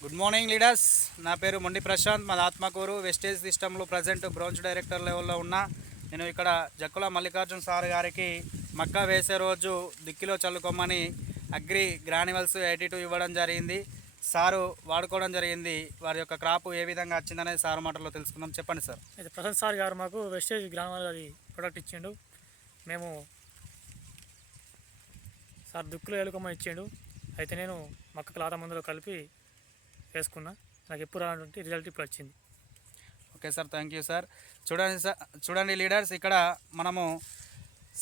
Good morning leaders. నా పేరు మొండి ప్రశాంత్. మాది ఆత్మకూరు వెస్టేజ్ సిస్టంలో ప్రజెంట్ బ్రాంచ్ డైరెక్టర్ లెవెల్లో ఉన్నా. నేను ఇక్కడ జక్కుల మల్లికార్జున సార్ గారికి మక్క వేసే రోజు దిక్కిలో చల్లుకోమని అగ్రి గ్రాన్యువల్స్ 82 ఇవ్వడం జరిగింది. సారు వాడుకోవడం జరిగింది. వారి యొక్క క్రాప్ ఏ విధంగా వచ్చిందనేది సార్ మాటల్లో తెలుసుకుందాం. చెప్పండి సార్. అయితే ప్రసాద్ సార్ గారు మాకు వెస్టేజ్ గ్రామాల అది ప్రొడక్ట్ ఇచ్చిండు. మేము సార్ దుక్కులో ఎలుకమ్మ ఇచ్చిండు. అయితే నేను మక్క క్లాత మందులో కలిపి వేసుకున్నా. నాకు ఎప్పుడు రానటువంటి రిజల్ట్ ఇప్పుడు వచ్చింది. Okay sir, thank you sir. చూడండి లీడర్స్, ఇక్కడ మనము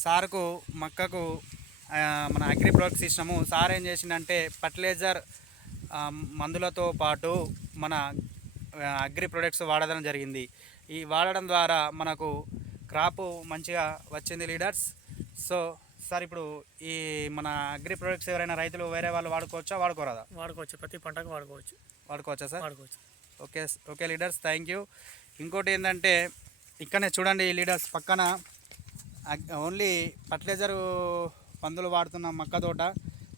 సార్కు మక్కకు మన అగ్రి ప్రొడక్ట్స్ ఇచ్చినాము. సార్ ఏం చేసిందంటే ఫర్టిలైజర్ మందులతో పాటు మన అగ్రి ప్రొడక్ట్స్ వాడడం జరిగింది. ఈ వాడడం ద్వారా మనకు క్రాపు మంచిగా వచ్చింది లీడర్స్. సో సార్, ఇప్పుడు ఈ మన అగ్రి ప్రొడక్ట్స్ ఎవరైనా రైతులు వేరే వాళ్ళు వాడుకోవచ్చా, వాడుకోరాదా? వాడుకోవచ్చు, ప్రతి పంటకు వాడుకోవచ్చా సార్? వాడుకోవచ్చు. Okay okay leaders, thank you. ఇంకోటి ఏంటంటే ఇక్కడనే చూడండి లీడర్స్, పక్కన ఓన్లీ ఫర్టిలైజర్ మందులు వాడుతున్న మక్క తోట.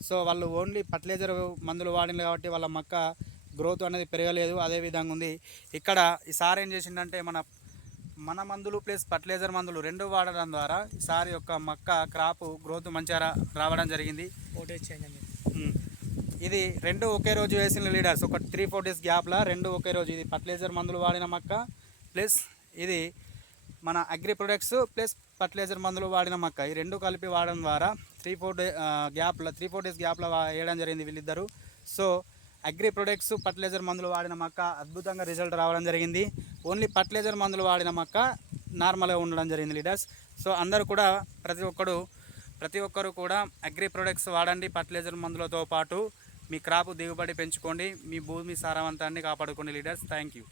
సో వాళ్ళు ఓన్లీ ఫర్టిలైజర్ మందులు వాడిన కాబట్టి వాళ్ళ మక్క గ్రోత్ అనేది పెరగలేదు. అదే విధంగా ఉంది ఇక్కడ. ఈ సార్ ఏం చేసిందంటే మన మందులు ప్లస్ ఫర్టిలైజర్ మందులు రెండు వాడడం ద్వారా ఈసారి యొక్క మక్క క్రాప్ గ్రోత్ మంచిగా రావడం జరిగింది. ఇది రెండు ఒకే రోజు వేసిన లీడర్స్, ఒక 3-4 డేస్ గ్యాప్లో రెండు ఒకే రోజు. ఇది ఫర్టిలైజర్ మందులు వాడిన మక్క ప్లస్ ఇది మన అగ్రి ప్రొడక్ట్స్ ప్లస్ ఫర్టిలైజర్ మందులు వాడిన మక్క, ఈ రెండు కలిపి వాడడం ద్వారా 3-4 డేస్ గ్యాప్లో వేయడం జరిగింది వీళ్ళిద్దరు. సో అగ్రి ప్రొడక్ట్స్ ఫర్టిలైజర్ మందులు వాడిన మక్క అద్భుతంగా రిజల్ట్ రావడం జరిగింది. ఓన్లీ ఫర్టిలైజర్ మందులు వాడిన మక్క నార్మల్గా ఉండడం జరిగింది లీడర్స్. సో అందరూ కూడా ప్రతి ఒక్కరు కూడా అగ్రి ప్రొడక్ట్స్ వాడండి. ఫర్టిలైజర్ మందులతో పాటు మీ క్రాప్ దిగుబడి పెంచుకోండి, మీ భూమి సారవంతాన్ని కాపాడుకోండి లీడర్స్. Thank you.